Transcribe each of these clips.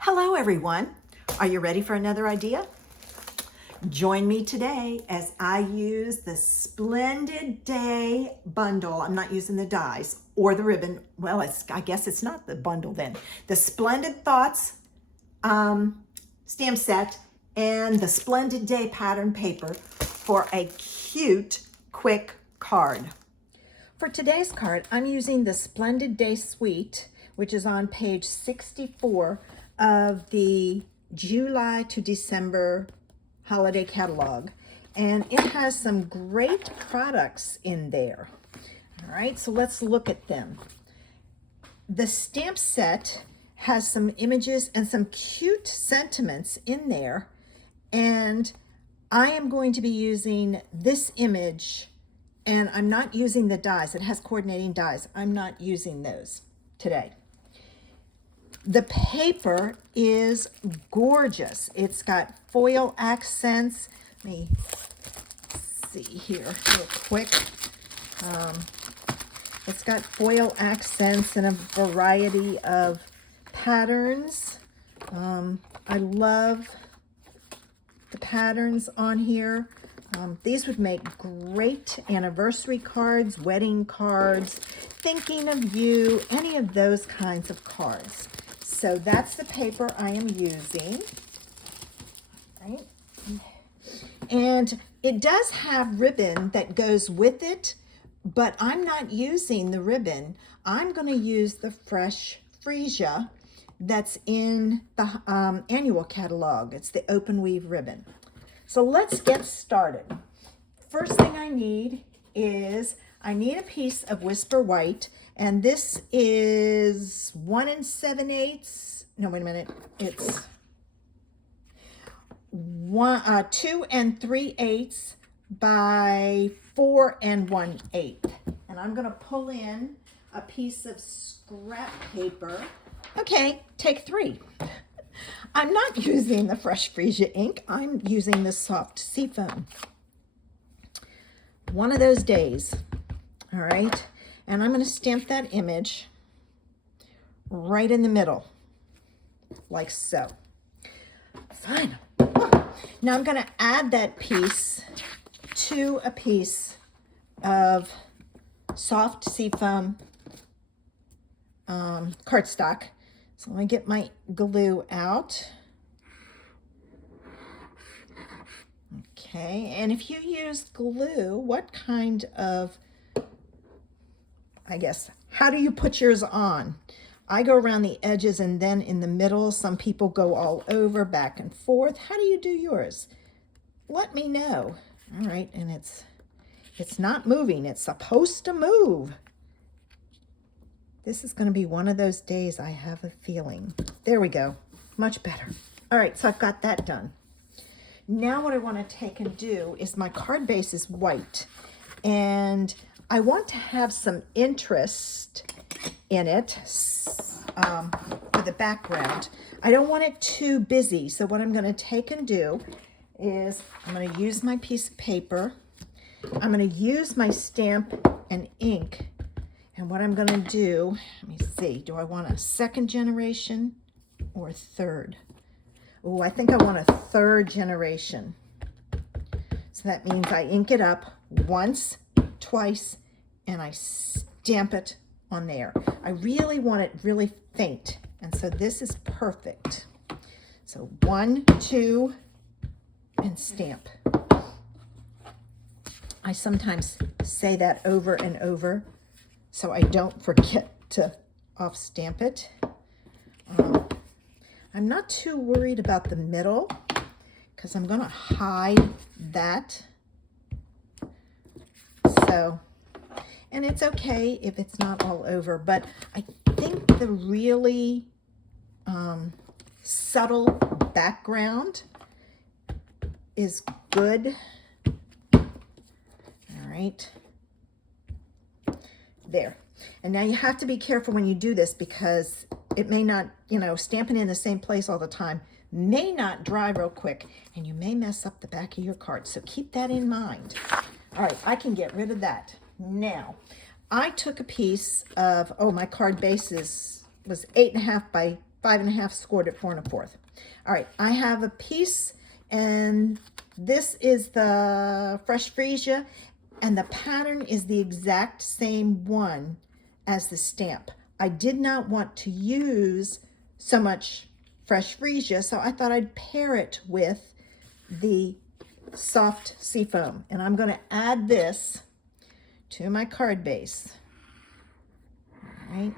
Hello everyone. Are you ready for another idea? Join me today as I use the Splendid Day bundle. I'm not using the dies or the ribbon. Well, I guess it's not the bundle then. The Splendid Thoughts stamp set and the Splendid Day pattern paper for a cute, quick card. For today's card, I'm using the Splendid Day Suite, which is on page 64 of the July to December holiday catalog. And it has some great products in there. All right, so let's look at them. The stamp set has some images and some cute sentiments in there. And I am going to be using this image, and I'm not using the dies. It has coordinating dies. I'm not using those today. The paper is gorgeous. It's got foil accents. Let me see here real quick. It's got foil accents and a variety of patterns. I love the patterns on here. These would make great anniversary cards, wedding cards, thinking of you, any of those kinds of cards. So that's the paper I am using. Right? And it does have ribbon that goes with it, but I'm not using the ribbon. I'm going to use the Fresh Freesia that's in the annual catalog. It's the open weave ribbon. So let's get started. First thing I need is I need a piece of Whisper White, and this is 1 7/8. No, wait a minute. It's 2 3/8 by 4 1/8. And I'm going to pull in a piece of scrap paper. Okay, take 3. I'm not using the Fresh Freesia ink. I'm using the soft seafoam. One of those days. All right. And I'm going to stamp that image right in the middle, like so. Fine. Now I'm going to add that piece to a piece of soft seafoam cardstock. So let me get my glue out. Okay, and if you use glue, what kind of, I guess, how do you put yours on? I go around the edges and then in the middle. Some people go all over, back and forth. How do you do yours? Let me know. All right, and it's not moving. It's supposed to move. This is going to be one of those days, I have a feeling. There we go. Much better. All right, so I've got that done. Now what I want to take and do is my card base is white, and I want to have some interest in it for the background. I don't want it too busy, so what I'm going to take and do is I'm going to use my piece of paper. I'm going to use my stamp and ink. And what I'm going to do, let me see, do I want a second generation or a third? Oh, I think I want a third generation. So that means I ink it up once, twice, and I stamp it on there. I really want it really faint, and so this is perfect. So 1, 2, and stamp. I sometimes say that over and over, so I don't forget to off-stamp it. I'm not too worried about the middle because I'm going to hide that. So, and it's okay if it's not all over, but I think the really subtle background is good. All right. There. And now you have to be careful when you do this because it may not, stamping in the same place all the time may not dry real quick, and you may mess up the back of your card. So keep that in mind. All right, I can get rid of that. Now, I took a piece of, my card base was 8.5 by 5.5 scored at 4 1/4. All right, I have a piece, and this is the Fresh Freesia, and the pattern is the exact same one as the stamp. I did not want to use so much Fresh Freesia, so I thought I'd pair it with the soft seafoam, and I'm going to add this to my card base. All right.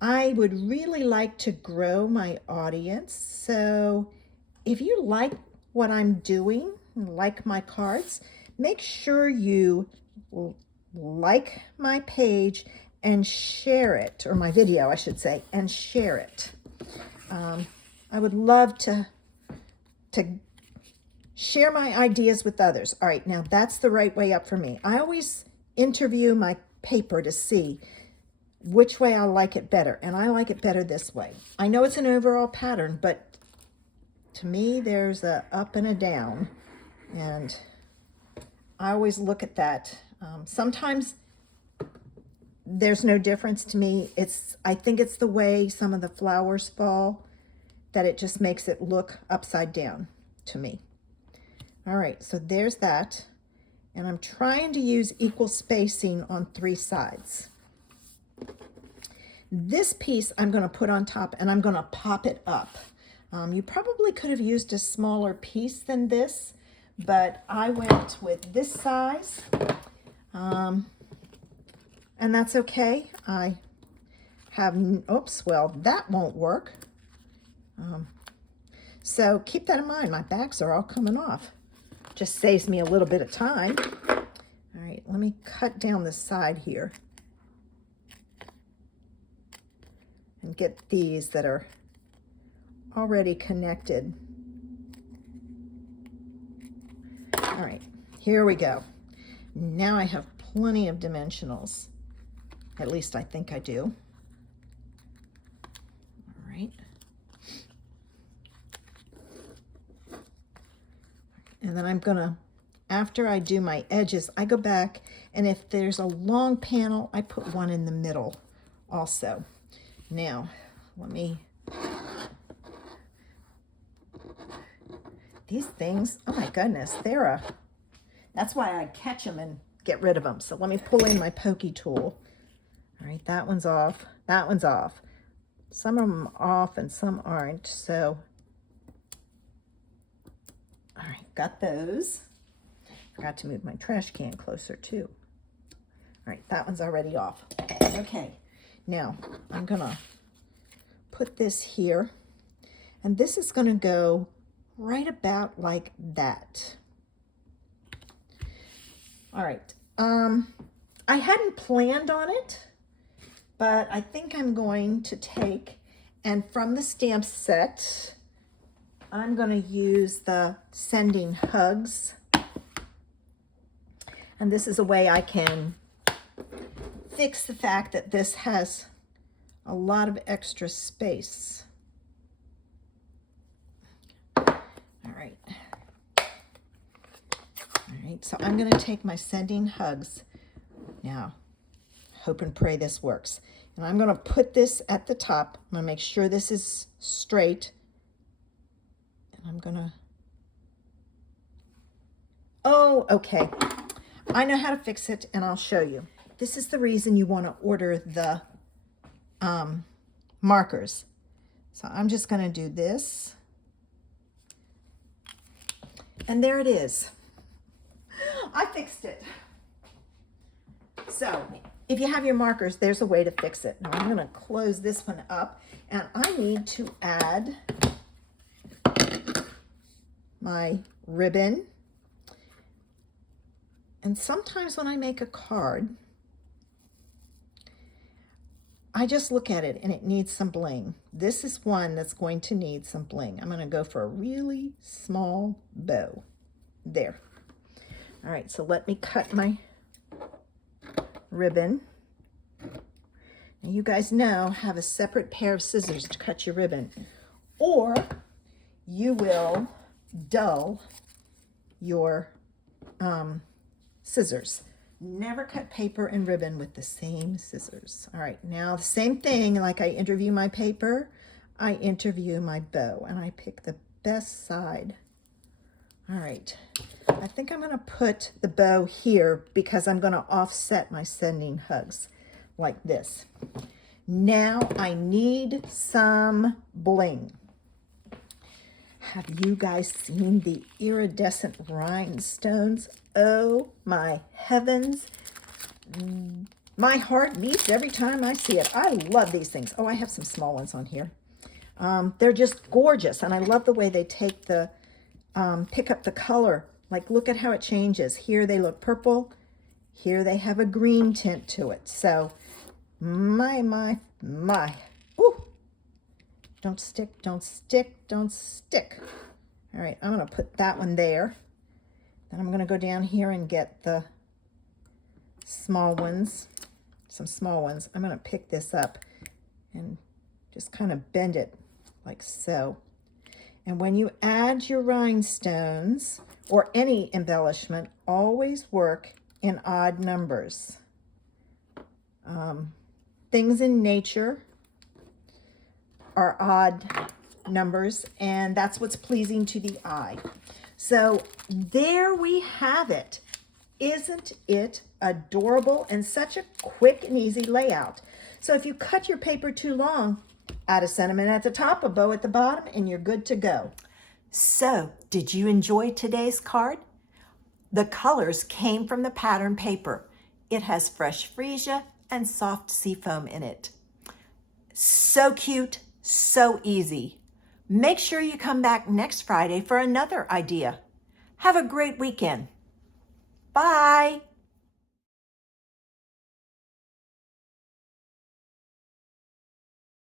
I would really like to grow my audience, so if you like what I'm doing, like my cards, make sure you like my page and share it, or my video, I should say, and share it. I would love to share my ideas with others. All right, now that's the right way up for me. I always interview my paper to see which way I like it better, and I like it better this way. I know it's an overall pattern, but to me there's a up and a down, and I always look at that. Sometimes there's no difference to me. I think it's the way some of the flowers fall that it just makes it look upside down to me. All right, so there's that, and I'm trying to use equal spacing on 3 sides. This piece I'm going to put on top, and I'm going to pop it up. You probably could have used a smaller piece than this, but I went with this size, and that's okay. I have, oops, well, that won't work. So keep that in mind. My backs are all coming off. Just saves me a little bit of time. All right, let me cut down the side here and get these that are already connected. All right, here we go. Now I have plenty of dimensionals. At least I think I do. All right. And then I'm gonna, after I do my edges, I go back, and if there's a long panel, I put one in the middle also. Now, let me, these things, oh my goodness, that's why I catch them and get rid of them. So let me pull in my pokey tool. All right, that one's off, that one's off. Some of them are off and some aren't, so. All right, got those. Forgot to move my trash can closer too. All right, that one's already off. Okay, now I'm gonna put this here, and this is gonna go right about like that. All right, I hadn't planned on it, but I think I'm going to take, and from the stamp set, I'm going to use the Sending Hugs. And this is a way I can fix the fact that this has a lot of extra space. All right. All right, so I'm going to take my Sending Hugs. Now, hope and pray this works. And I'm going to put this at the top. I'm going to make sure this is straight. I'm gonna, oh, okay. I know how to fix it, and I'll show you. This is the reason you want to order the markers. So I'm just gonna do this. And there it is. I fixed it. So if you have your markers, there's a way to fix it. Now I'm gonna close this one up, and I need to add my ribbon. And sometimes when I make a card, I just look at it and it needs some bling. This is one that's going to need some bling. I'm going to go for a really small bow. There. All right, so let me cut my ribbon. Now you guys know, have a separate pair of scissors to cut your ribbon, or you will dull your scissors. Never cut paper and ribbon with the same scissors. All right, now the same thing, like I interview my paper, I interview my bow, and I pick the best side. All right, I think I'm gonna put the bow here because I'm gonna offset my sending hugs like this. Now I need some bling. Have you guys seen the iridescent rhinestones? Oh my heavens. My heart leaps every time I see it. I love these things. Oh, I have some small ones on here. They're just gorgeous, and I love the way they take the, pick up the color. Like, look at how it changes. Here they look purple. Here they have a green tint to it. So, my. Ooh. Don't stick, don't stick, don't stick. All right, I'm gonna put that one there. Then I'm gonna go down here and get the small ones, some small ones. I'm gonna pick this up and just kind of bend it like so. And when you add your rhinestones or any embellishment, always work in odd numbers. Things in nature are odd numbers, and that's what's pleasing to the eye. So there we have it. Isn't it adorable and such a quick and easy layout? So if you cut your paper too long, add a sentiment at the top, a bow at the bottom, and you're good to go. So did you enjoy today's card? The colors came from the pattern paper. It has fresh freesia and soft seafoam in it. So cute, so easy. Make sure you come back next Friday for another idea. Have a great weekend. Bye.